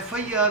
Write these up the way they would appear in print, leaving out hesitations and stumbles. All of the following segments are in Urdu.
FIR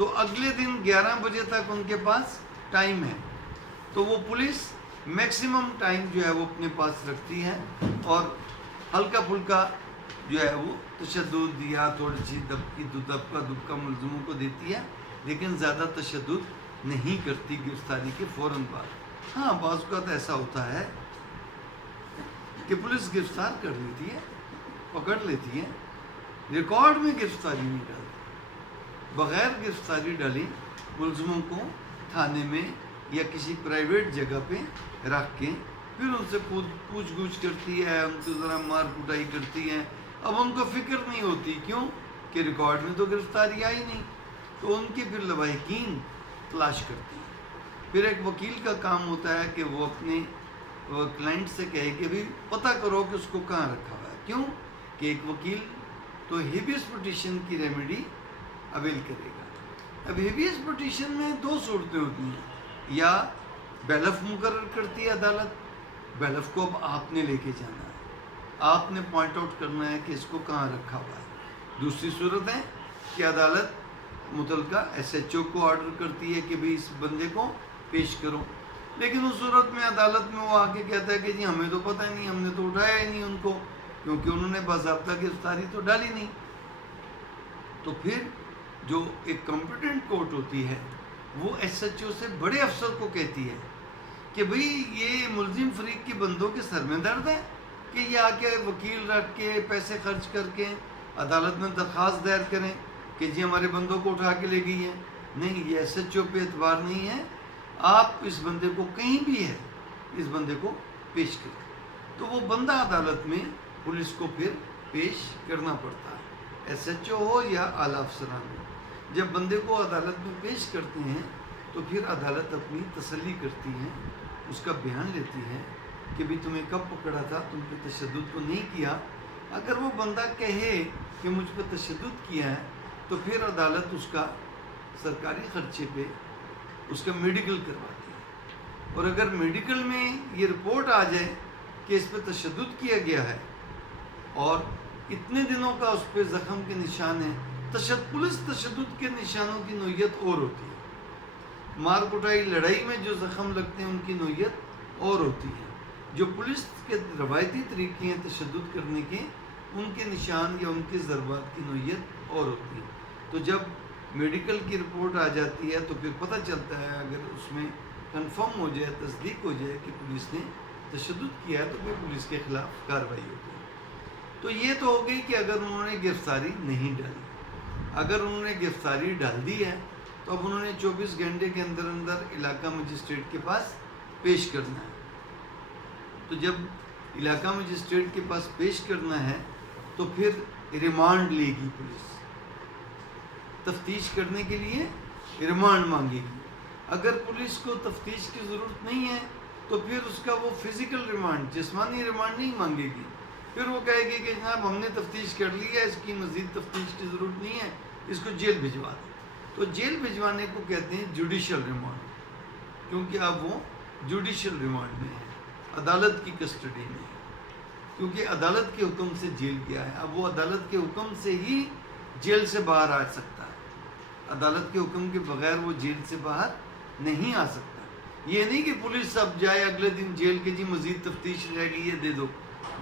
تو اگلے دن 11 بجے تک ان کے پاس ٹائم ہے، تو وہ پولیس میکسیمم ٹائم جو ہے وہ اپنے پاس رکھتی ہے اور ہلکا پھلکا جو ہے وہ تشدد یا تھوڑی سی دبکا ملزموں کو دیتی ہے، لیکن زیادہ تشدد نہیں کرتی گرفتاری کے فوراً بعد۔ ہاں بعض اوقات ایسا ہوتا ہے کہ پولیس گرفتار کر لیتی ہے، پکڑ لیتی ہے، ریکارڈ میں گرفتاری نہیں ڈالتی، بغیر گرفتاری ڈالی ملزموں کو تھانے میں یا کسی پرائیویٹ جگہ پہ رکھ کے پھر ان سے پوچھ گچھ کرتی ہے، ان کو ذرا مار کٹائی کرتی ہے۔ اب ان کو فکر نہیں ہوتی، کیوں کہ ریکارڈ میں تو گرفتاری آئی نہیں، تو ان کی پھر لواحقین تلاش کرتی ہے۔ پھر ایک وکیل کا کام ہوتا ہے کہ وہ اپنے کلائنٹ سے کہے کہ بھی پتہ کرو کہ اس کو کہاں رکھا ہوا ہے، کیوں کہ ایک وکیل تو ہیبیس پٹیشن کی ریمیڈی اویل کرے گا۔ اب ہیبیس پٹیشن میں دو صورتیں ہوتی ہیں، یا بیلف مقرر کرتی ہے عدالت، بیلف کو اب آپ نے لے کے جانا ہے، آپ نے پوائنٹ آؤٹ کرنا ہے کہ اس کو کہاں رکھا ہوا ہے۔ دوسری صورت ہے کہ عدالت متعلقہ ایس ایچ او کو آرڈر کرتی ہے کہ بھی اس بندے کو پیش کرو، لیکن اس صورت میں عدالت میں وہ آ کے کہتا ہے کہ جی ہمیں تو پتہ ہی نہیں، ہم نے تو اٹھایا ہی نہیں ان کو، کیونکہ انہوں نے باضابطہ گرفتاری تو ڈالی نہیں۔ تو پھر جو ایک کمپیٹنٹ کورٹ ہوتی ہے وہ ایس ایچ او سے بڑے افسر کو کہتی ہے کہ بھئی یہ ملزم فریق کے بندوں کے سر میں درد ہے کہ یہ آ کے وکیل رکھ کے پیسے خرچ کر کے عدالت میں درخواست دائر کریں کہ جی ہمارے بندوں کو اٹھا کے لے گئی ہے۔ نہیں، یہ ایس ایچ او پہ اعتبار نہیں ہے، آپ اس بندے کو کہیں بھی ہے اس بندے کو پیش کریں۔ تو وہ بندہ عدالت میں پولیس کو پھر پیش کرنا پڑتا ہے، ایس ایچ او ہو یا اعلیٰ افسران ہو۔ جب بندے کو عدالت میں پیش کرتے ہیں تو پھر عدالت اپنی تسلی کرتی ہے، اس کا بیان لیتی ہے کہ بھی تمہیں کب پکڑا تھا، تم پہ تشدد تو نہیں کیا۔ اگر وہ بندہ کہے کہ مجھ پہ تشدد کیا ہے تو پھر عدالت اس کا سرکاری خرچے پہ اس کا میڈیکل کرواتی ہے، اور اگر میڈیکل میں یہ رپورٹ آ جائے کہ اس پہ تشدد کیا گیا ہے اور اتنے دنوں کا اس پہ زخم کے نشان ہیں، پولیس تشدد کے نشانوں کی نوعیت اور ہوتی ہے، مار کٹائی لڑائی میں جو زخم لگتے ہیں ان کی نوعیت اور ہوتی ہے، جو پولیس کے روایتی طریقے ہیں تشدد کرنے کے ان کے نشان یا ان کے ضربات کی نوعیت اور ہوتی ہے۔ تو جب میڈیکل کی رپورٹ آ جاتی ہے تو پھر پتہ چلتا ہے، اگر اس میں کنفرم ہو جائے، تصدیق ہو جائے کہ پولیس نے تشدد کیا ہے تو پھر پولیس کے خلاف کارروائی ہوتی ہے۔ تو یہ تو ہو گئی کہ اگر انہوں نے گرفتاری نہیں ڈالی۔ اگر انہوں نے گرفتاری ڈال دی ہے تو اب انہوں نے 24 گھنٹے کے اندر اندر علاقہ مجسٹریٹ کے پاس پیش کرنا ہے۔ تو جب علاقہ مجسٹریٹ کے پاس پیش کرنا ہے تو پھر ریمانڈ لے گی پولیس، تفتیش کرنے کے لیے ریمانڈ مانگے گی۔ اگر پولیس کو تفتیش کی ضرورت نہیں ہے تو پھر اس کا وہ فزیکل ریمانڈ، جسمانی ریمانڈ نہیں مانگے گی، پھر وہ کہے گی کہ جناب ہم نے تفتیش کر لی ہے، اس کی مزید تفتیش کی ضرورت نہیں ہے، اس کو جیل بھجوا دیں۔ تو جیل بھجوانے کو کہتے ہیں جوڈیشل ریمانڈ، کیونکہ اب وہ جوڈیشل ریمانڈ میں ہے، عدالت کی کسٹڈی میں ہے، کیونکہ عدالت کے حکم سے جیل گیا ہے، اب وہ عدالت کے حکم سے ہی جیل سے باہر آ سکتا ہے، عدالت کے حکم کے بغیر وہ جیل سے باہر نہیں آ سکتا۔ یہ نہیں کہ پولیس اب جائے اگلے دن جیل کے جی مزید تفتیش رہ گئی ہے دے دو،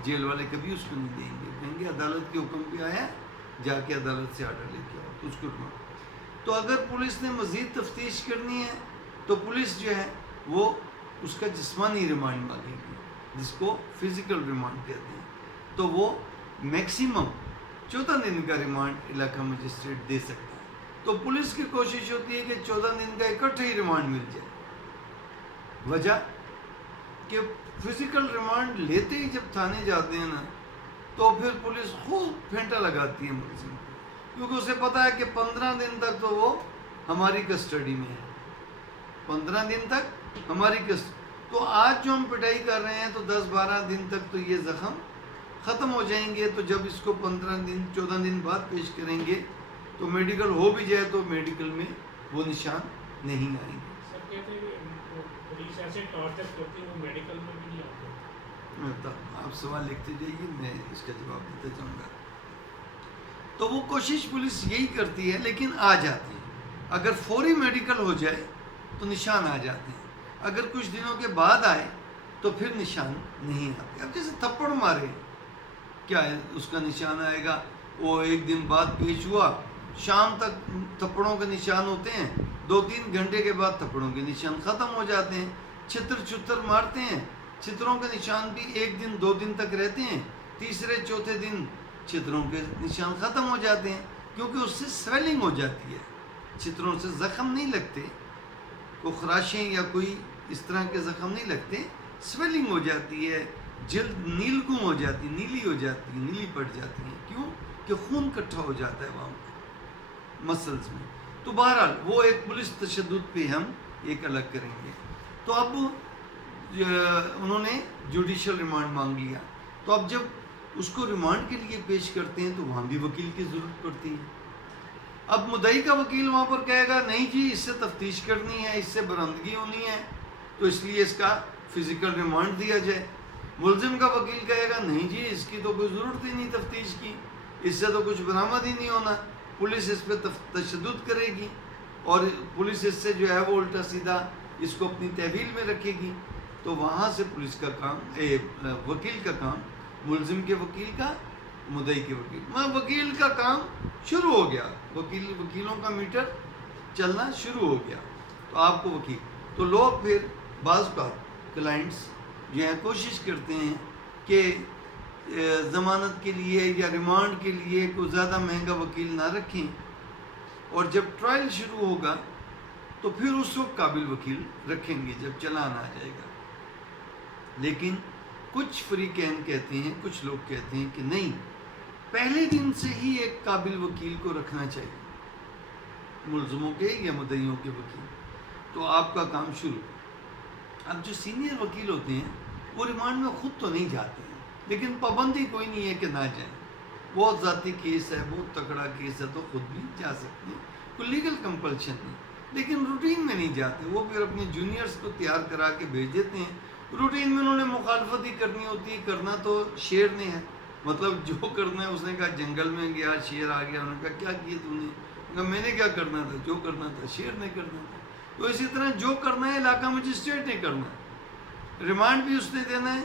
جیل والے کبھی اس کو نہیں دیں گے، کہیں گے عدالت کے حکم پہ آیا جا کے عدالت سے آرڈر لے کے آؤ تو اس کو ڈھونڈو۔ تو اگر پولیس نے مزید تفتیش کرنی ہے تو پولیس جو ہے وہ اس کا جسمانی ریمانڈ مانگے گی، جس کو فزیکل ریمانڈ کہتے ہیں، تو وہ میکسیمم 14 دن کا ریمانڈ علاقہ مجسٹریٹ دے سکتا ہے۔ تو پولیس کی کوشش ہوتی ہے کہ 14 دن کا اکٹھے ہی ریمانڈ مل جائے، وجہ کہ فزیکل ریمانڈ لیتے ہی جب تھانے جاتے ہیں نا تو پھر پولیس خوب پھینٹا لگاتی ہے ملزم کو، کیونکہ اسے پتا ہے کہ 15 دن تک تو وہ ہماری کسٹڈی میں ہے، 15 دن تک ہماری تو آج جو ہم پٹائی کر رہے ہیں تو 10-12 دن تک تو یہ زخم ختم ہو جائیں گے، تو جب اس کو 14 دن بعد پیش کریں گے تو میڈیکل ہو بھی جائے تو میڈیکل میں وہ نشان نہیں آئیں گے۔ سر کہتے ہیں کہ پولیس ایسے ٹارچر کرتی ہے وہ میڈیکل میں بھی نہیں آتے۔ آپ سوال لکھتے جائیے، میں اس کا جواب دیتا جاؤں گا۔ تو وہ کوشش پولیس یہی کرتی ہے، لیکن آ جاتی ہے، اگر فوری میڈیکل ہو جائے تو نشان آ جاتے ہیں، اگر کچھ دنوں کے بعد آئے تو پھر نشان نہیں آتے. اب جیسے تھپڑ مارے کیا ہے اس کا نشان آئے گا، وہ ایک دن بعد پیش ہوا، شام تک تھپڑوں کے نشان ہوتے ہیں، 2-3 گھنٹے کے بعد تھپڑوں کے نشان ختم ہو جاتے ہیں. چھتر مارتے ہیں، چھتروں کے نشان بھی 1 دن 2 دن تک رہتے ہیں، تیسرے چوتھے دن چھتروں کے نشان ختم ہو جاتے ہیں، کیونکہ اس سے سویلنگ ہو جاتی ہے. چھتروں سے زخم نہیں لگتے، کوئی خراشیں یا کوئی اس طرح کے زخم نہیں لگتے، سویلنگ ہو جاتی ہے، جلد نیلگوں ہو جاتی ہے، نیلی ہو جاتی ہے، نیلی پڑ جاتی ہے. کیوں کہ خون کٹھا ہو جاتا ہے وہاں مسلز میں. تو بہرحال وہ ایک پولیس تشدد پہ ہم ایک الگ کریں گے. تو اب انہوں نے جوڈیشل ریمانڈ مانگ لیا، تو اب جب اس کو ریمانڈ کے لیے پیش کرتے ہیں تو وہاں بھی وکیل کی ضرورت پڑتی ہے. اب مدعی کا وکیل وہاں پر کہے گا نہیں جی اس سے تفتیش کرنی ہے، اس سے برآمدگی ہونی ہے، تو اس لیے اس کا فزیکل ریمانڈ دیا جائے. ملزم کا وکیل کہے گا نہیں جی اس کی تو کوئی ضرورت ہی نہیں تفتیش کی، اس سے تو کچھ برآمد ہی نہیں ہونا، پولیس اس پہ تشدد کرے گی اور پولیس اس سے جو ہے وہ الٹا سیدھا اس کو اپنی تحویل میں رکھے گی. تو وہاں سے پولیس کا کام وکیل کا کام، ملزم کے وکیل کا، مدعی کے وکیل، وکیل کا کام شروع ہو گیا، وکیلوں کا میٹر چلنا شروع ہو گیا. تو آپ کو وکیل، تو لوگ پھر بعض بات کلائنٹس جو ہیں کوشش کرتے ہیں کہ ضمانت کے لیے یا ریمانڈ کے لیے کوئی زیادہ مہنگا وکیل نہ رکھیں، اور جب ٹرائل شروع ہوگا تو پھر اس وقت قابل وکیل رکھیں گے جب چلان آ جائے گا. لیکن کچھ فریقین کہتے ہیں، کچھ لوگ کہتے ہیں کہ نہیں، پہلے دن سے ہی ایک قابل وکیل کو رکھنا چاہیے، ملزموں کے یا مدعیوں کے وکیل، تو آپ کا کام شروع. اب جو سینئر وکیل ہوتے ہیں وہ ریمانڈ میں خود تو نہیں جاتے ہیں، لیکن پابندی کوئی نہیں ہے کہ نہ جائیں. بہت ذاتی کیس ہے، بہت تکڑا کیس ہے تو خود بھی جا سکتے ہیں، کوئی لیگل کمپلشن نہیں، لیکن روٹین میں نہیں جاتے. وہ پھر اپنے جونیئرز کو تیار کرا کے بھیج دیتے ہیں. روٹین میں انہوں نے مخالفت ہی کرنی ہوتی ہے، کرنا تو شیر نے ہے، مطلب جو کرنا ہے. اس نے کہا جنگل میں گیا شیر آ گیا، انہوں نے کہا کیا کیا تم نے؟ کہا میں نے کیا کرنا تھا، جو کرنا تھا شیر نے کرنا تھا. تو اسی طرح جو کرنا ہے علاقہ مجسٹریٹ نے کرنا ہے، ریمانڈ بھی اس نے دینا ہے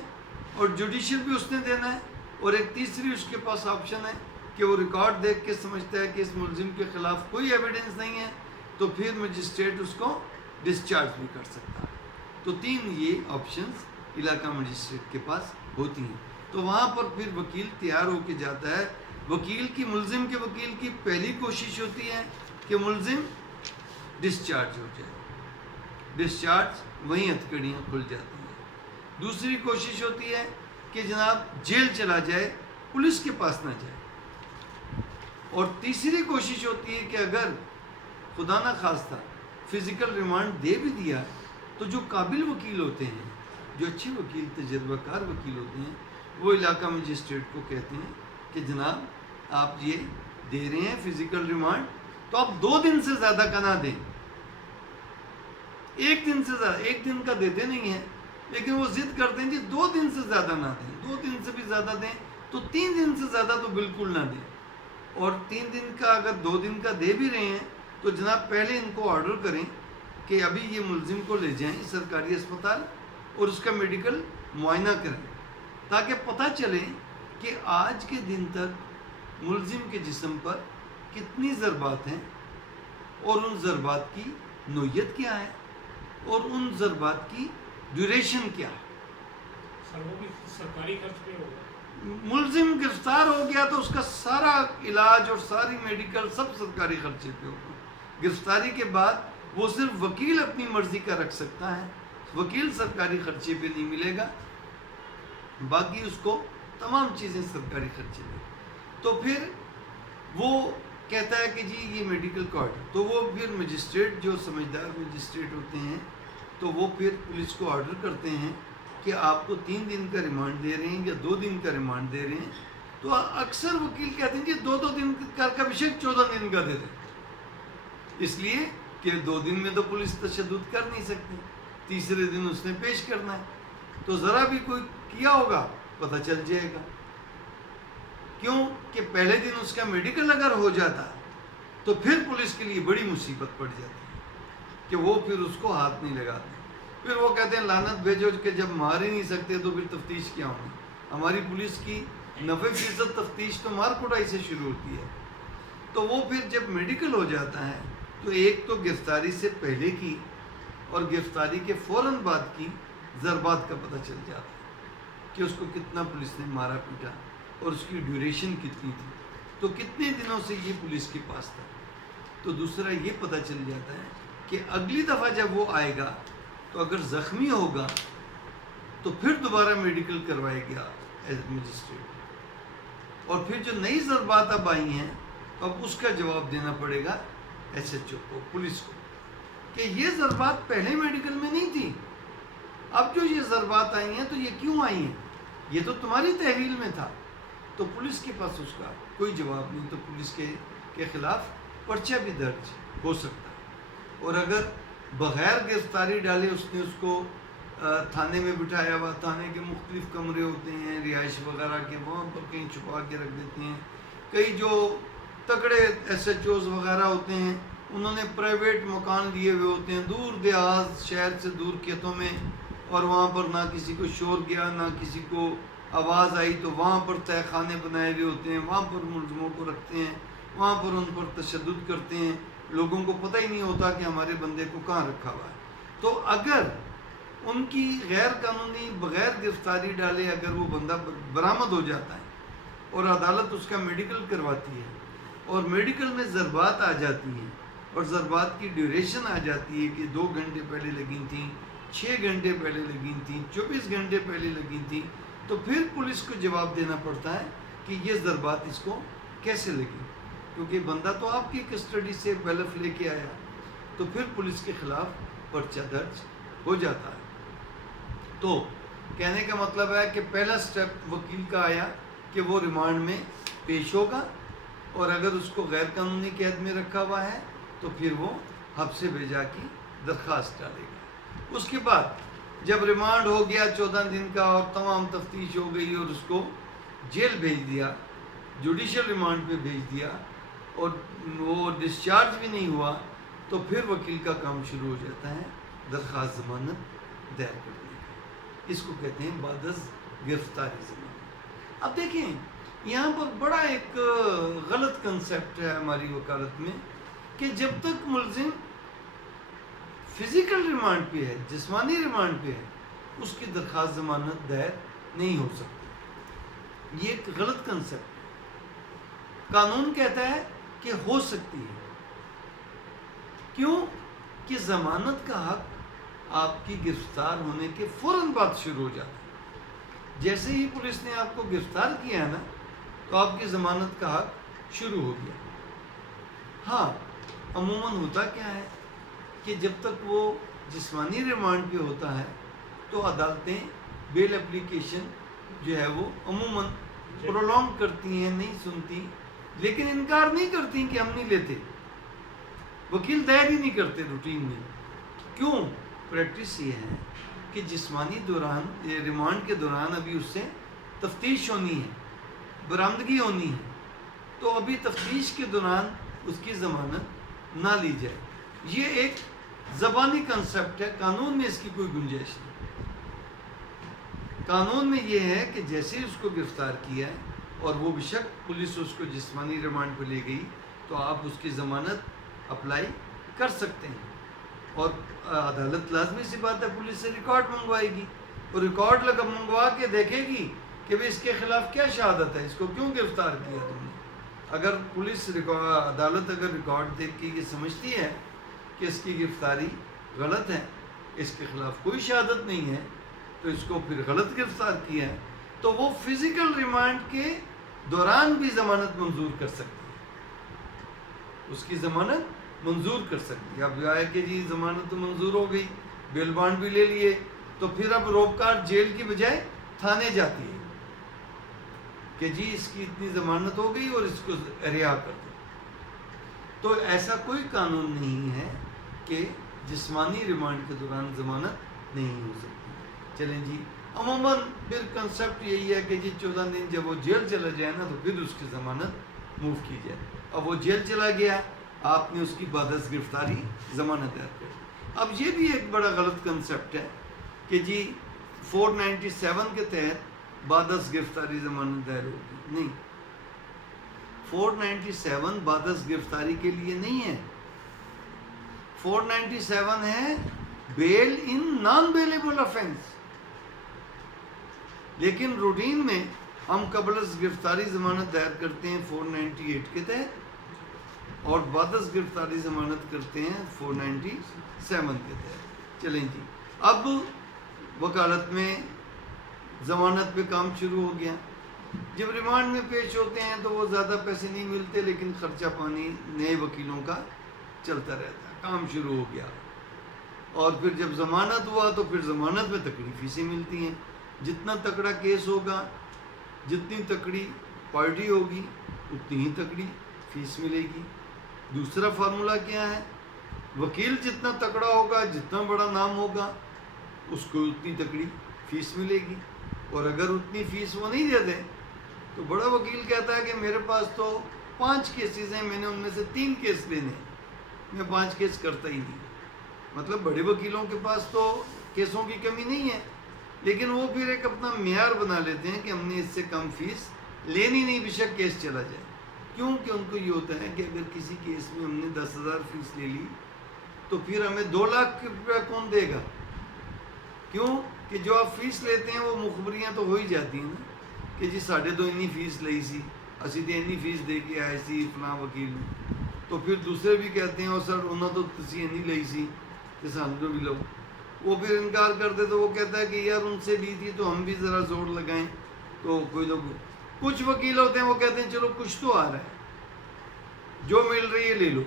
اور جوڈیشل بھی اس نے دینا ہے. اور ایک تیسری اس کے پاس آپشن ہے کہ وہ ریکارڈ دیکھ کے سمجھتا ہے کہ اس ملزم کے خلاف کوئی ایویڈنس نہیں ہے تو پھر مجسٹریٹ اس کو ڈسچارج بھی کر سکتا ہے. تو 3 یہ آپشنز علاقہ مجسٹریٹ کے پاس ہوتی ہیں. تو وہاں پر پھر وکیل تیار ہو کے جاتا ہے. وکیل کی، ملزم کے وکیل کی پہلی کوشش ہوتی ہے کہ ملزم ڈسچارج ہو جائے، ڈسچارج وہیں ہتھکڑیاں کھل جاتی ہیں. دوسری کوشش ہوتی ہے کہ جناب جیل چلا جائے، پولیس کے پاس نہ جائے. اور تیسری کوشش ہوتی ہے کہ اگر خدا نہ خواستہ فزیکل ریمانڈ دے بھی دیا تو جو قابل وکیل ہوتے ہیں، جو اچھے وکیل، تجربہ کار وکیل ہوتے ہیں، وہ علاقہ مجسٹریٹ کو کہتے ہیں کہ جناب آپ یہ دے رہے ہیں فزیکل ریمانڈ تو آپ 2 دن سے زیادہ کا نہ دیں. 1 دن سے زیادہ، 1 دن کا دیتے نہیں ہیں، لیکن وہ ضد کرتے ہیں کہ 2 دن سے زیادہ نہ دیں. 2 دن سے بھی زیادہ دیں تو 3 دن سے زیادہ تو بالکل نہ دیں. اور 3 دن کا اگر 2 دن کا دے بھی رہے ہیں تو جناب پہلے ان کو آرڈر کریں کہ ابھی یہ ملزم کو لے جائیں سرکاری اسپتال اور اس کا میڈیکل معائنہ کریں، تاکہ پتہ چلے کہ آج کے دن تک ملزم کے جسم پر کتنی ضربات ہیں اور ان ضربات کی نوعیت کیا ہے اور ان ضربات کی ڈیوریشن کیا ہے. سر وہ بھی سرکاری خرچ پہ ہوگا. ملزم گرفتار ہو گیا تو اس کا سارا علاج اور ساری میڈیکل سب سرکاری خرچے پہ ہوگا. گرفتاری کے بعد وہ صرف وکیل اپنی مرضی کا رکھ سکتا ہے، وکیل سرکاری خرچے پہ نہیں ملے گا، باقی اس کو تمام چیزیں سرکاری خرچے پہ. تو پھر وہ کہتا ہے کہ جی یہ میڈیکل کارڈ، تو وہ پھر مجسٹریٹ، جو سمجھدار مجسٹریٹ ہوتے ہیں، تو وہ پھر پولیس کو آرڈر کرتے ہیں کہ آپ کو 3 دن کا ریمانڈ دے رہے ہیں یا 2 دن کا ریمانڈ دے رہے ہیں. تو اکثر وکیل کہتے ہیں کہ 2 دن کا بشک 14 دن کا دے دیں، اس لیے کہ 2 دن میں تو پولیس تشدد کر نہیں سکتی، تیسرے دن اس نے پیش کرنا ہے. تو ذرا بھی کوئی کیا ہوگا پتہ چل جائے گا. کیوں کہ پہلے دن اس کا میڈیکل اگر ہو جاتا تو پھر پولیس کے لیے بڑی مصیبت پڑ جاتی ہے کہ وہ پھر اس کو ہاتھ نہیں لگاتے. پھر وہ کہتے ہیں لعنت بھیجو کہ جب مار ہی نہیں سکتے تو پھر تفتیش کیا ہوگی. ہماری پولیس کی 90% تفتیش تو مار کٹائی سے شروع ہوتی ہے. تو وہ پھر جب میڈیکل ہو جاتا ہے تو ایک تو گرفتاری سے پہلے کی اور گرفتاری کے فوراً بعد کی ضربات کا پتہ چل جاتا ہے کہ اس کو کتنا پولیس نے مارا پیٹا اور اس کی ڈیوریشن کتنی تھی, تو کتنے دنوں سے یہ پولیس کے پاس تھا. تو دوسرا یہ پتہ چل جاتا ہے کہ اگلی دفعہ جب وہ آئے گا تو اگر زخمی ہوگا تو پھر دوبارہ میڈیکل کروائے گا ایز مجسٹریٹ, اور پھر جو نئی ضربات اب آئی ہیں تو اب اس کا جواب دینا پڑے گا ایس ایچ او کو, پولیس کو, کہ یہ ضربات پہلے میڈیکل میں نہیں تھی, اب جو یہ ضربات آئی ہیں تو یہ کیوں آئی ہیں, یہ تو تمہاری تحویل میں تھا. تو پولیس کے پاس اس کا کوئی جواب نہیں, تو پولیس کے خلاف پرچہ بھی درج ہو سکتا ہے. اور اگر بغیر گرفتاری ڈالے اس نے اس کو تھانے میں بٹھایا ہوا, تھانے کے مختلف کمرے ہوتے ہیں رہائش وغیرہ کے, وہاں پر کہیں چھپا کے رکھ دیتے ہیں. کئی جو تکڑے ایس ایچ اوز وغیرہ ہوتے ہیں انہوں نے پرائیویٹ مکان لیے ہوئے ہوتے ہیں دور دیہات شہر سے دور کھیتوں میں, اور وہاں پر نہ کسی کو شور گیا نہ کسی کو آواز آئی تو وہاں پر تہہ خانے بنائے ہوئے ہوتے ہیں, وہاں پر ملزموں کو رکھتے ہیں, وہاں پر ان پر تشدد کرتے ہیں, لوگوں کو پتہ ہی نہیں ہوتا کہ ہمارے بندے کو کہاں رکھا ہوا ہے. تو اگر ان کی غیر قانونی بغیر گرفتاری ڈالے اگر وہ بندہ برآمد ہو جاتا ہے اور عدالت اس کا میڈیکل کرواتی ہے اور میڈیکل میں ضربات آ جاتی ہیں اور ضربات کی ڈیوریشن آ جاتی ہے کہ 2 گھنٹے پہلے لگی تھیں, 6 گھنٹے پہلے لگی تھیں, 24 گھنٹے پہلے لگی تھیں, تو پھر پولیس کو جواب دینا پڑتا ہے کہ یہ ضربات اس کو کیسے لگی, کیونکہ بندہ تو آپ کی کسٹڈی سے بیلف لے کے آیا. تو پھر پولیس کے خلاف پرچہ درج ہو جاتا ہے. تو کہنے کا مطلب ہے کہ پہلا سٹیپ وکیل کا آیا کہ وہ ریمانڈ میں پیش ہوگا, اور اگر اس کو غیر قانونی قید میں رکھا ہوا ہے تو پھر وہ حبس بھیجا کی درخواست ڈالے گا. اس کے بعد جب ریمانڈ ہو گیا 14 دن کا اور تمام تفتیش ہو گئی اور اس کو جیل بھیج دیا, جوڈیشل ریمانڈ پہ بھیج دیا, اور وہ ڈسچارج بھی نہیں ہوا, تو پھر وکیل کا کام شروع ہو جاتا ہے درخواست ضمانت دائر کرنے کا. اس کو کہتے ہیں بعد از گرفتاری ضمانت. اب دیکھیں یہاں پر بڑا ایک غلط کنسیپٹ ہے ہماری وکالت میں کہ جب تک ملزم فزیکل ریمانڈ پہ ہے, جسمانی ریمانڈ پہ ہے, اس کی درخواست ضمانت دائر نہیں ہو سکتی. یہ ایک غلط کنسیپٹ ہے. قانون کہتا ہے کہ ہو سکتی ہے. کیوں کہ ضمانت کا حق آپ کی گرفتار ہونے کے فوراً بعد شروع ہو جاتا ہے. جیسے ہی پولیس نے آپ کو گرفتار کیا ہے نا تو آپ کی ضمانت کا حق شروع ہو گیا. ہاں عموماً ہوتا کیا ہے کہ جب تک وہ جسمانی ریمانڈ پہ ہوتا ہے تو عدالتیں بیل اپلیکیشن جو ہے وہ عموماً پرولونگ کرتی ہیں, نہیں سنتی, لیکن انکار نہیں کرتی کہ ہم نہیں لیتے. وکیل دائر ہی نہیں کرتے روٹین میں. کیوں؟ پریکٹس یہ ہے کہ جسمانی ریمانڈ کے دوران ابھی اس سے تفتیش ہونی ہے, برآمدگی ہونی ہے, تو ابھی تفتیش کے دوران اس کی ضمانت نہ لی جائے. یہ ایک زبانی کنسیپٹ ہے, قانون میں اس کی کوئی گنجائش نہیں. قانون میں یہ ہے کہ جیسے ہی اس کو گرفتار کیا ہے اور وہ بشک پولیس اس کو جسمانی ریمانڈ پہ لے گئی تو آپ اس کی ضمانت اپلائی کر سکتے ہیں, اور عدالت لازمی سی بات ہے پولیس سے ریکارڈ منگوائے گی, اور ریکارڈ منگوا کے دیکھے گی کہ بھئی اس کے خلاف کیا شہادت ہے, اس کو کیوں گرفتار کیا تم نے. اگر پولیس عدالت اگر ریکارڈ دیکھ کے یہ سمجھتی ہے کہ اس کی گرفتاری غلط ہے, اس کے خلاف کوئی شہادت نہیں ہے, تو اس کو پھر غلط گرفتار کیا ہے, تو وہ فزیکل ریمانڈ کے دوران بھی ضمانت منظور کر سکتی ہے, اس کی ضمانت منظور کر سکتی ہے. اب آئے کہ جی ضمانت تو منظور ہو گئی, بیل بانڈ بھی لے لیے, تو پھر اب روکار جیل کی بجائے تھانے جاتی ہے کہ جی اس کی اتنی ضمانت ہو گئی اور اس کو رہا کر دو. تو ایسا کوئی قانون نہیں ہے کہ جسمانی ریمانڈ کے دوران ضمانت نہیں ہو سکتی. چلیں جی, عموماً پھر کنسیپٹ یہی ہے کہ جی 14 دن جب وہ جیل چلا جائے نا تو پھر اس کی ضمانت موو کی جائے. اب وہ جیل چلا گیا, آپ نے اس کی بعد از گرفتاری ضمانت دائر کر. اب یہ بھی ایک بڑا غلط کنسیپٹ ہے کہ جی 497 کے تحت بعد از گرفتاری ضمانت دائر ہوگی. نہیں، 497 بعد از گرفتاری کے لیے نہیں ہے. 497 ہے بیل ان نان بیلیبل افینس. لیکن روٹین میں ہم قبل از گرفتاری ضمانت دائر کرتے ہیں 498 کے تحت اور بعد از گرفتاری ضمانت کرتے ہیں 497 کے تحت. چلیں جی، اب وکالت میں ضمانت پہ کام شروع ہو گیا. جب ریمانڈ میں پیش ہوتے ہیں تو وہ زیادہ پیسے نہیں ملتے، لیکن خرچہ پانی نئے وکیلوں کا چلتا رہتا ہے. کام شروع ہو گیا اور پھر جب ضمانت ہوا تو پھر ضمانت میں تکڑی فیسیں ملتی ہیں. جتنا تکڑا کیس ہوگا، جتنی تکڑی پارٹی ہوگی، اتنی ہی تکڑی فیس ملے گی. دوسرا فارمولا کیا ہے؟ وکیل جتنا تکڑا ہوگا، جتنا بڑا نام ہوگا، اس کو اتنی تکڑی فیس ملے گی. اور اگر اتنی فیس وہ نہیں دیتے تو بڑا وکیل کہتا ہے کہ میرے پاس تو 5 کیسز ہیں، میں نے ان میں سے 3 کیس لینے ہیں، میں 5 کیس کرتا ہی نہیں. مطلب بڑے وکیلوں کے پاس تو کیسوں کی کمی نہیں ہے، لیکن وہ پھر ایک اپنا معیار بنا لیتے ہیں کہ ہم نے اس سے کم فیس لینی نہیں، بے شک کیس چلا جائے. کیونکہ ان کو یہ ہوتا ہے کہ اگر کسی کیس میں ہم نے 10,000 فیس لے لی تو پھر ہمیں 2 لاکھ روپیہ کون دے گا؟ کیوں کہ جو آپ فیس لیتے ہیں وہ مخبریاں تو ہو ہی جاتی ہیں نا کہ جی 2.5 انی فیس لئی سی، اسی تے انی فیس دے کے آئے سی فلاں وکیل نے. تو پھر دوسرے بھی کہتے ہیں اور سر انہوں تو تسی انی لئی سی تے سانوں تو بھی لو. وہ پھر انکار کرتے تو وہ کہتا ہے کہ یار ان سے لی تھی تو ہم بھی ذرا زور لگائیں. تو کوئی لوگ، کچھ وکیل ہوتے ہیں وہ کہتے ہیں چلو کچھ تو آ رہا ہے، جو مل رہی ہے لے لو.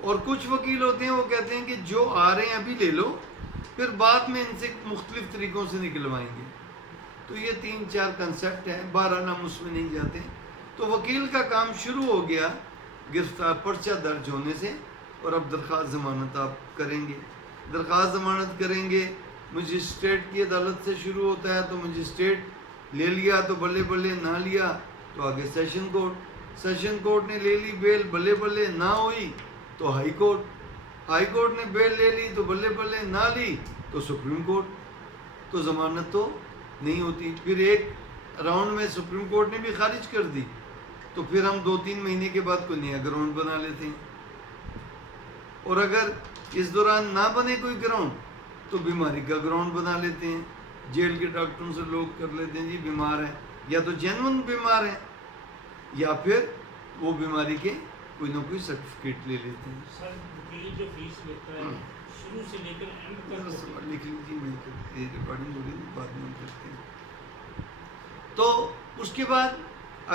اور کچھ وکیل ہوتے ہیں وہ کہتے ہیں کہ جو آ رہے ہیں ابھی لے لو، پھر بعد میں ان سے مختلف طریقوں سے نکلوائیں گے. تو یہ 3-4 کنسیپٹ ہیں، بہرحال ہم اس میں نہیں جاتے. تو وکیل کا کام شروع ہو گیا گرفتار پرچہ درج ہونے سے، اور اب درخواست ضمانت آپ کریں گے. درخواست ضمانت کریں گے، مجسٹریٹ کی عدالت سے شروع ہوتا ہے. تو مجسٹریٹ لے لیا تو بلے بلے، نہ لیا تو آگے سیشن کورٹ. سیشن کورٹ نے لے لی بیل، بلے بلے نہ ہوئی تو ہائی کورٹ. ہائی کورٹ نے بیل لے لی تو بلے بلے، نہ لی تو سپریم کورٹ. تو ضمانت تو نہیں ہوتی. پھر ایک راؤنڈ میں سپریم کورٹ نے بھی خارج کر دی تو پھر ہم 2-3 مہینے کے بعد کوئی نیا گراؤنڈ بنا لیتے ہیں. اور اگر اس دوران نہ بنے کوئی گراؤنڈ تو بیماری کا گراؤنڈ بنا لیتے ہیں. جیل کے ڈاکٹروں سے لوگ کر لیتے ہیں جی بیمار ہے، یا تو جینون بیمار ہے یا پھر وہ بیماری کے کوئی نہ کوئی سرٹیفکیٹ لے لیتے ہیں. سر وکیل جو فیس لیتا ہے شروع سے لے کر اینڈ تک لکھ لیجیے، میں ریکارڈنگ ہو رہی ہے، بعد میں ہم کرتے ہیں. تو اس کے بعد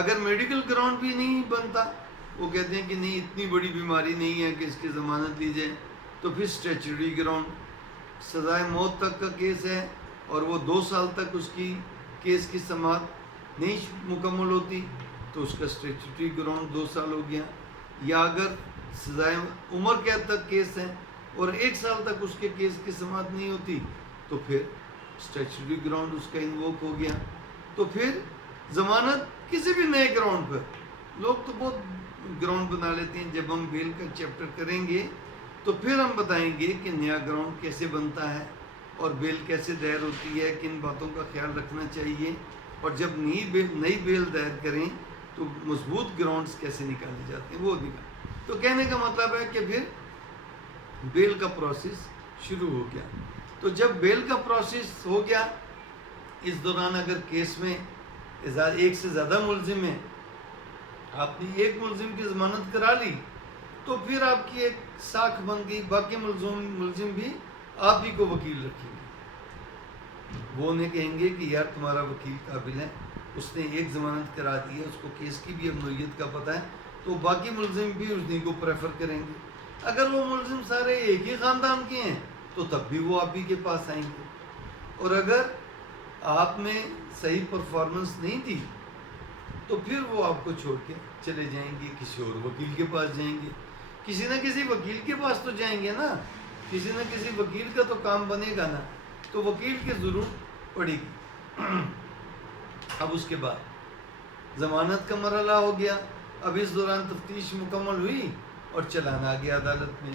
اگر میڈیکل گراؤنڈ بھی نہیں بنتا، وہ کہتے ہیں کہ نہیں اتنی بڑی بیماری نہیں ہے کہ اس کی ضمانت لی جائے، تو پھر اسٹیچوری گراؤنڈ. سزائے موت تک کا کیس ہے اور وہ 2 سال تک اس کی کیس کی سماعت نہیں مکمل ہوتی تو اس کا اسٹیچوری گراؤنڈ 2 سال ہو گیا. یا اگر سزائے عمر قید تک کیس ہے اور 1 سال تک اس کے کیس کی سماعت نہیں ہوتی تو پھر اسٹیچوری گراؤنڈ اس کا انووک ہو گیا. تو پھر ضمانت کسی بھی نئے گراؤنڈ پر، لوگ تو بہت گراؤنڈ بنا لیتے ہیں. جب ہم بیل کا چیپٹر کریں گے تو پھر ہم بتائیں گے کہ نیا گراؤنڈ کیسے بنتا ہے اور بیل کیسے دائر ہوتی ہے، کن باتوں کا خیال رکھنا چاہیے، اور جب نئی بیل دائر کریں تو مضبوط گراؤنڈز کیسے نکالے جاتے ہیں وہ نکال. تو کہنے کا مطلب ہے کہ پھر بیل کا پروسیس شروع ہو گیا. تو جب بیل کا پروسیس ہو گیا، اس دوران اگر کیس میں ایک سے زیادہ ملزم ہیں، آپ نے ایک ملزم کی ضمانت کرا لی تو پھر آپ کی ایک ساکھ بن گئی، باقی ملزم بھی آپ ہی کو وکیل رکھیں گے. وہ انہیں کہیں گے کہ یار تمہارا وکیل قابل ہے، اس نے ایک ضمانت کرا دی ہے، اس کو کیس کی بھی اب نوعیت کا پتہ ہے، تو باقی ملزم بھی اس کو پریفر کریں گے. اگر وہ ملزم سارے ایک ہی خاندان کے ہیں تو تب بھی وہ آپ ہی کے پاس آئیں گے. اور اگر آپ میں صحیح پرفارمنس نہیں تھی تو پھر وہ آپ کو چھوڑ کے چلے جائیں گے، کسی اور وکیل کے پاس جائیں گے. کسی نہ کسی وکیل کے پاس تو جائیں گے نا، کسی نہ کسی وکیل کا تو کام بنے گا نا، تو وکیل کی ضرورت پڑے گی. اب اس کے بعد ضمانت کا مرحلہ ہو گیا. اب اس دوران تفتیش مکمل ہوئی اور چلان آ گیا عدالت میں.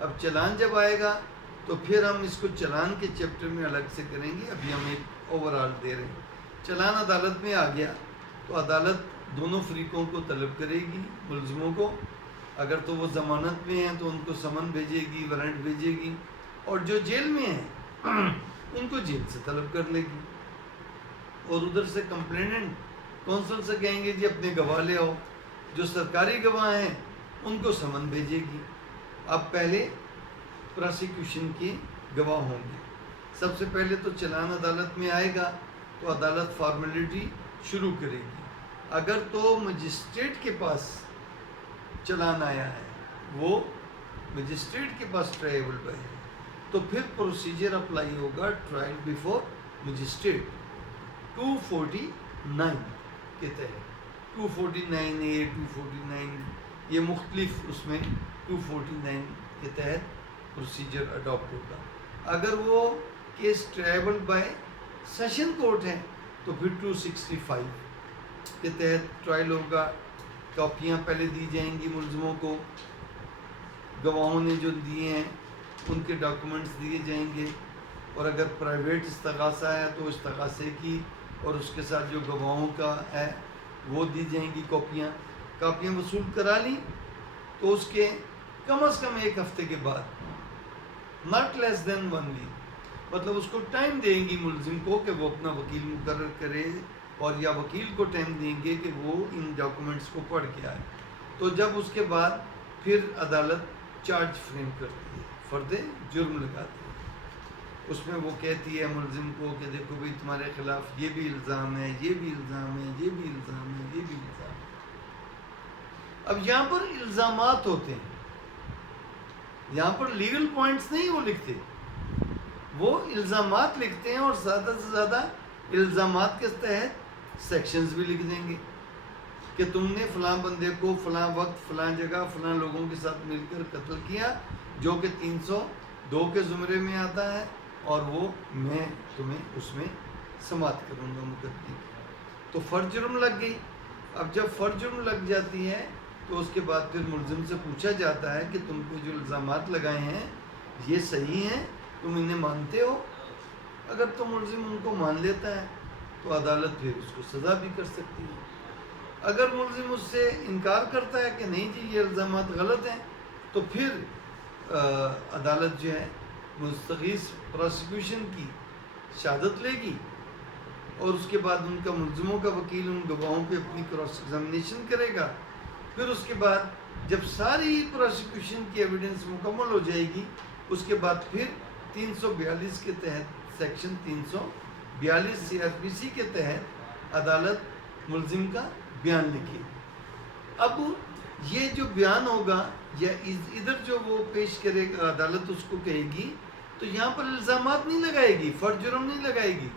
اب چلان جب آئے گا تو پھر ہم اس کو چلان کے چیپٹر میں الگ سے کریں گے. ابھی ہم ایک اوور آل دے رہے ہیں. چلان عدالت میں آ گیا تو عدالت دونوں فریقوں کو طلب کرے گی. ملزموں کو اگر تو وہ ضمانت میں ہیں تو ان کو سمن بھیجے گی, وارنٹ بھیجے گی, اور جو جیل میں ہیں ان کو جیل سے طلب کر لے گی. اور ادھر سے کمپلیننٹ کونسل سے کہیں گے جی اپنے گواہ لے آؤ. جو سرکاری گواہ ہیں ان کو سمن بھیجے گی. اب پہلے پراسیکیوشن کے گواہ ہوں گے. سب سے پہلے تو چلان عدالت میں آئے گا تو عدالت فارمیلٹی شروع کرے گی. اگر تو مجسٹریٹ کے پاس چلان آیا ہے, وہ مجسٹریٹ کے پاس ٹرائیبل پہ ہے, تو پھر پروسیجر اپلائی ہوگا ٹرائل بیفور مجسٹریٹ 249 کے تحت. 249A 249 یہ مختلف اس میں 249 کے تحت پروسیجر اڈاپٹ ہوگا. اگر وہ کیس ٹرائیبل بائی سیشن کورٹ ہے تو پھر 265 کے تحت ٹرائل ہوگا. کاپیاں پہلے دی جائیں گی ملزموں کو, گواہوں نے جو دیے ہیں ان کے ڈاکومنٹس دیے جائیں گے. اور اگر پرائیویٹ استغاثہ ہے تو استغاثے کی اور اس کے ساتھ جو گواہوں کا ہے وہ دی جائیں گی. کاپیاں وصول کرا لی تو اس کے کم از کم ایک ہفتے کے بعد, ناٹ لیس دین 1 week, مطلب اس کو ٹائم دیں گی ملزم کو کہ وہ اپنا وکیل مقرر کرے, اور یا وکیل کو ٹائم دیں گے کہ وہ ان ڈاکومنٹس کو پڑھ کے آئے. تو جب اس کے بعد پھر عدالت چارج فریم کرتی ہے, فرد جرم لگاتی ہے. اس میں وہ کہتی ہے ملزم کو کہ دیکھو بھائی تمہارے خلاف یہ بھی الزام ہے, یہ بھی الزام ہے, یہ بھی الزام ہے, یہ بھی الزام ہے. اب یہاں پر الزامات ہوتے ہیں, یہاں پر لیگل پوائنٹس نہیں وہ لکھتے, وہ الزامات لکھتے ہیں. اور زیادہ سے زیادہ الزامات کے تحت سیکشنز بھی لکھ دیں گے کہ تم نے فلاں بندے کو فلاں وقت فلاں جگہ فلاں لوگوں کے ساتھ مل کر قتل کیا, جو کہ 302 کے زمرے میں آتا ہے, اور وہ میں تمہیں اس میں سماعت کروں گا مقدمے کی. تو فرد جرم لگ گئی. اب جب فرد جرم لگ جاتی ہے تو اس کے بعد پھر ملزم سے پوچھا جاتا ہے کہ تم کو جو الزامات لگائے ہیں یہ صحیح ہیں, تم انہیں مانتے ہو؟ اگر تو ملزم ان کو مان لیتا ہے تو عدالت پھر اس کو سزا بھی کر سکتی ہے. اگر ملزم اس سے انکار کرتا ہے کہ نہیں جی یہ الزامات غلط ہیں, تو پھر عدالت جو ہے مستغیث پراسیکیوشن کی شہادت لے گی, اور اس کے بعد ان کا ملزموں کا وکیل ان گواہوں پہ اپنی کراس ایگزامینیشن کرے گا. پھر اس کے بعد جب ساری پراسیکیوشن کی ایویڈنس مکمل ہو جائے گی, اس کے بعد پھر 342 کے تحت سیکشن 342 CRPC کے تحت عدالت ملزم کا بیان لکھے گی. اب یہ جو بیان ہوگا یا ادھر جو وہ پیش کرے گا عدالت اس کو کہے گی, تو یہاں پر الزامات نہیں لگائے گی, فرد جرم نہیں لگائے گی.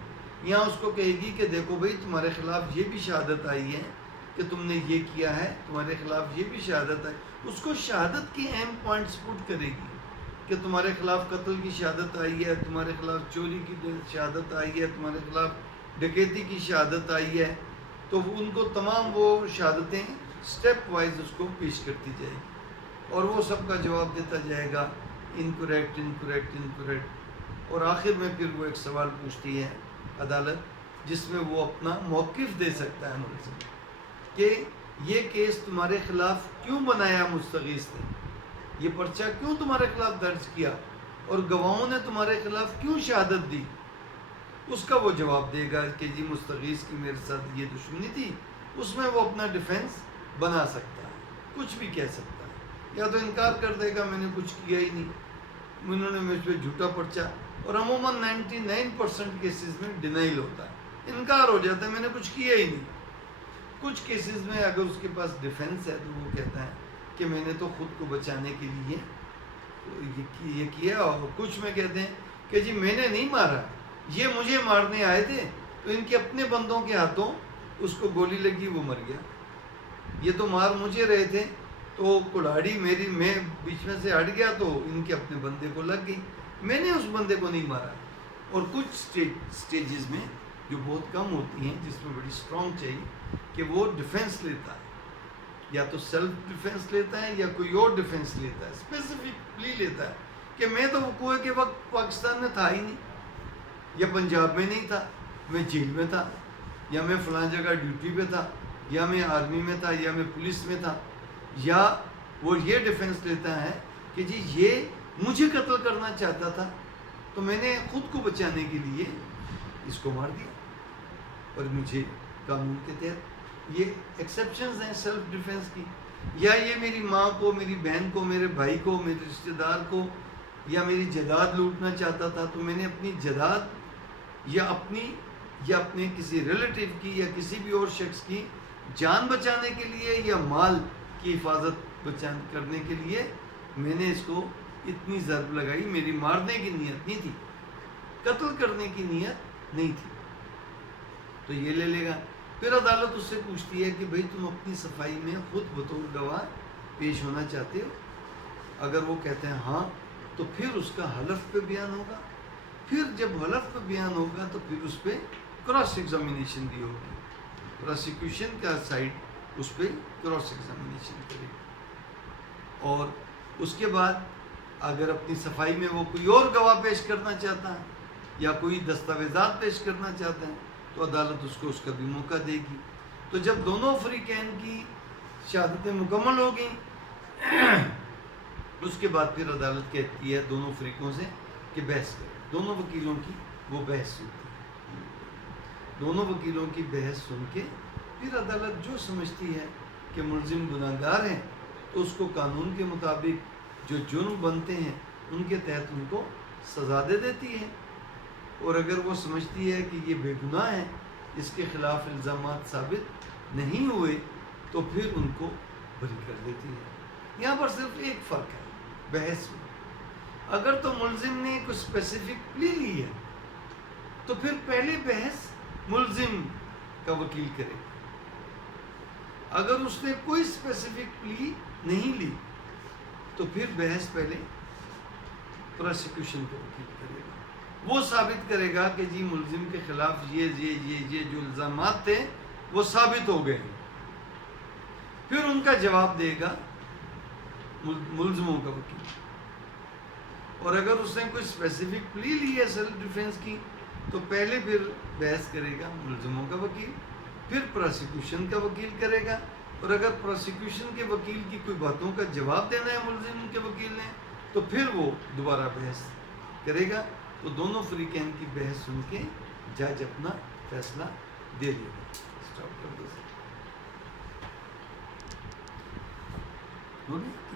یہاں اس کو کہے گی کہ دیکھو بھائی تمہارے خلاف یہ بھی شہادت آئی ہے کہ تم نے یہ کیا ہے, تمہارے خلاف یہ بھی شہادت آئی. اس کو شہادت کے اہم پوائنٹس پٹ کرے گی کہ تمہارے خلاف قتل کی شہادت آئی ہے, تمہارے خلاف چوری کی شہادت آئی ہے, تمہارے خلاف ڈکیتی کی شہادت آئی ہے. تو ان کو تمام وہ شہادتیں سٹیپ وائز اس کو پیش کرتی جائے گی, اور وہ سب کا جواب دیتا جائے گا انکریکٹ انکریکٹ انکریکٹ. اور آخر میں پھر وہ ایک سوال پوچھتی ہے عدالت جس میں وہ اپنا موقف دے سکتا ہے ملزم کہ یہ کیس تمہارے خلاف کیوں بنایا مستغیث نے, یہ پرچہ کیوں تمہارے خلاف درج کیا, اور گواہوں نے تمہارے خلاف کیوں شہادت دی. اس کا وہ جواب دے گا کہ جی مستغیث کی میرے ساتھ یہ دشمنی تھی. اس میں وہ اپنا ڈیفنس بنا سکتا ہے, کچھ بھی کہہ سکتا ہے, یا تو انکار کر دے گا میں نے کچھ کیا ہی نہیں, انہوں نے مجھ پہ جھوٹا پرچہ. اور عموماً 99% کیسز میں ڈینائل ہوتا ہے, انکار ہو جاتا ہے میں نے کچھ کیا ہی نہیں. کچھ کیسز میں اگر اس کے پاس ڈیفنس ہے تو وہ کہتا ہے کہ میں نے تو خود کو بچانے کے لیے یہ کیا, اور کچھ میں کہتے ہیں کہ جی میں نے نہیں مارا, یہ مجھے مارنے آئے تھے, تو ان کے اپنے بندوں کے ہاتھوں اس کو گولی لگی, وہ مر گیا. یہ تو مار مجھے رہے تھے, تو کلاڑی میری میں بیچ میں سے ہٹ گیا تو ان کے اپنے بندے کو لگ گئی, میں نے اس بندے کو نہیں مارا. اور کچھ سٹیجز میں جو بہت کم ہوتی ہیں جس میں بڑی سٹرونگ چاہیے کہ وہ ڈیفنس لیتا ہے, یا تو سیلف ڈیفینس لیتا ہے یا کوئی اور ڈیفینس لیتا ہے، اسپیسیفکلی لیتا ہے کہ میں تو وقوع کے وقت پاکستان میں تھا ہی نہیں، یا پنجاب میں نہیں تھا، میں جیل میں تھا، یا میں فلاں جگہ ڈیوٹی پہ تھا، یا میں آرمی میں تھا، یا میں پولیس میں تھا، یا وہ یہ ڈیفینس لیتا ہے کہ جی یہ مجھے قتل کرنا چاہتا تھا تو میں نے خود کو بچانے کے لیے اس کو مار دیا، اور مجھے قانون کے تحت یہ ایکسیپشنز ہیں سیلف ڈیفینس کی. یا یہ میری ماں کو، میری بہن کو، میرے بھائی کو، میرے رشتہ دار کو یا میری جائیداد لوٹنا چاہتا تھا تو میں نے اپنی جائیداد یا اپنے کسی ریلیٹیو کی یا کسی بھی اور شخص کی جان بچانے کے لیے یا مال کی حفاظت کرنے کے لیے میں نے اس کو اتنی ضرب لگائی. میری مارنے کی نیت نہیں تھی، قتل کرنے کی نیت نہیں تھی، تو یہ لے لے گا. پھر عدالت اس سے پوچھتی ہے کہ بھئی تم اپنی صفائی میں خود بطور گواہ پیش ہونا چاہتے ہو؟ اگر وہ کہتے ہیں ہاں تو پھر اس کا حلف پہ بیان ہوگا. پھر جب حلف پہ بیان ہوگا تو پھر اس پہ کراس ایگزامینیشن بھی ہوگی. پروسیکیوشن کا سائڈ اس پہ کراس ایگزامینیشن کرے گا، اور اس کے بعد اگر اپنی صفائی میں وہ کوئی اور گواہ پیش کرنا چاہتا ہے یا کوئی دستاویزات پیش کرنا چاہتا ہے تو عدالت اس کو اس کا بھی موقع دے گی. تو جب دونوں فریقین کی شہادتیں مکمل ہو گئیں اس کے بعد پھر عدالت کہتی ہے دونوں فریقوں سے کہ بحث کریں. دونوں وکیلوں کی وہ بحث سنتی ہے. دونوں وکیلوں کی بحث سن کے پھر عدالت جو سمجھتی ہے کہ ملزم گناہگار ہیں تو اس کو قانون کے مطابق جو جرم بنتے ہیں ان کے تحت ان کو سزا دے دیتی ہے. اور اگر وہ سمجھتی ہے کہ یہ بے گناہ ہے، اس کے خلاف الزامات ثابت نہیں ہوئے، تو پھر ان کو بری کر دیتی ہے. یہاں پر صرف ایک فرق ہے بحث میں. اگر تو ملزم نے کوئی اسپیسیفک پلی لی ہے تو پھر پہلے بحث ملزم کا وکیل کرے. اگر اس نے کوئی اسپیسیفک پلی نہیں لی تو پھر بحث پہلے پروسیکیوشن کا وکیل کرے گا. وہ ثابت کرے گا کہ جی ملزم کے خلاف یہ جو الزامات تھے وہ ثابت ہو گئے. پھر ان کا جواب دے گا ملزموں کا وکیل. اور اگر اس نے کوئی اسپیسیفک پلی لی ہے سیلف ڈیفینس کی تو پہلے پھر بحث کرے گا ملزموں کا وکیل، پھر پروسیکیوشن کا وکیل کرے گا. اور اگر پروسیکیوشن کے وکیل کی کوئی باتوں کا جواب دینا ہے ملزم کے وکیل نے تو پھر وہ دوبارہ بحث کرے گا. تو دونوں فریقین کی بحث سن کے جج اپنا فیصلہ دے دے گا. اسٹاپ کر دو.